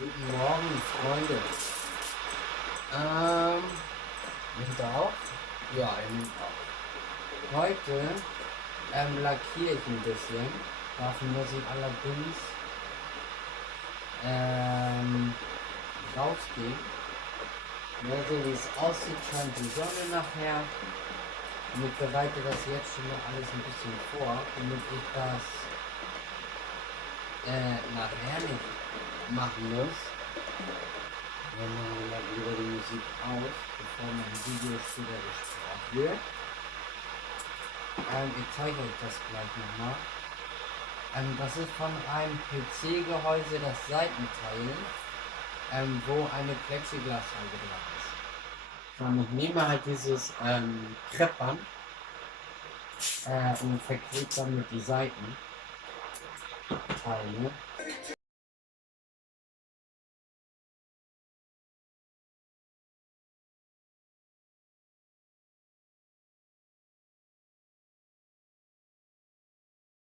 Guten Morgen, Freunde. Nimmt er auf? Ja, er nimmt auf. Heute lackiere ich ein bisschen. Dafür muss ich allerdings rausgehen. Ja, so wie es aussieht, scheint die Sonne nachher. Und ich bereite das jetzt schon mal alles ein bisschen vor, damit ich das nachher nicht machen muss. Wir machen mal lieber die Musik aus, bevor mein Video später gespart wird. Ich zeige euch das gleich nochmal. Das ist von einem PC-Gehäuse das Seitenteil, wo eine Plexiglasscheibe dran ist. Und ich nehme halt dieses Kreppband und verklebe damit die Seitenteile.